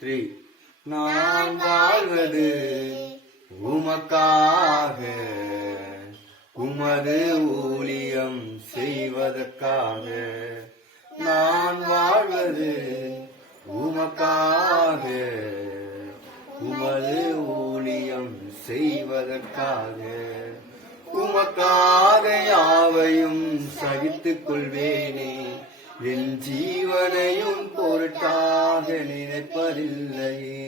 3. நான் வாழ்வது உமக்காக, உமது ஊழியம் செய்வதற்காக. நான் வாழ்வது உமக்காக, உமது ஊழியம் செய்வதற்காக. உமக்காக யாவையும் சகித்துக் கொள்வேனே, என் ஜீவனையும் பொருட்டாக நினைப்பதில்லையே.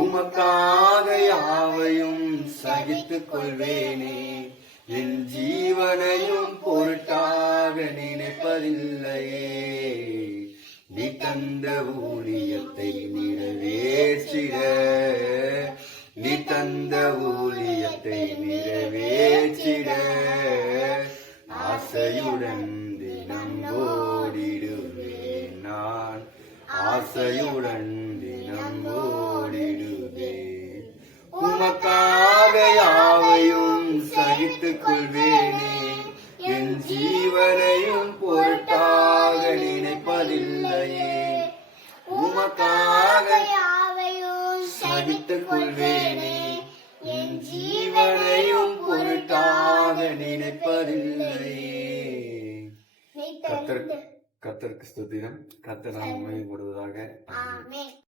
உமக்காக யாவையும் சகித்துக் கொள்வேனே, என் ஜீவனையும் பொருட்டாக நினைப்பதில்லையே. நீ தந்த ஊழியத்தை நிறைவேற்றிட, நீ தந்த ஊழியத்தை நிறைவேற்றிட, ஆசையுடன் தினம் ஓடிடுவேன் நான், ஆசையுடன் தினம் ஓடிடுவேன். உமக்காக யாவையும் சகித்துக் கொள்வேனே, என் ஜீவனையும் பொருட்டாக நினைப்பதில்லையே. உமக்காக யாவையும் சகித்துக் கொள்வேனே, என் ஜீவனையும் பொருட்டாக நினைப்பதில்லையே. கர்த்தருக்கு ஸ்தோத்திரம். கர்த்தர் நாமம் மகிமைப்படுவதாக. ஆமென்.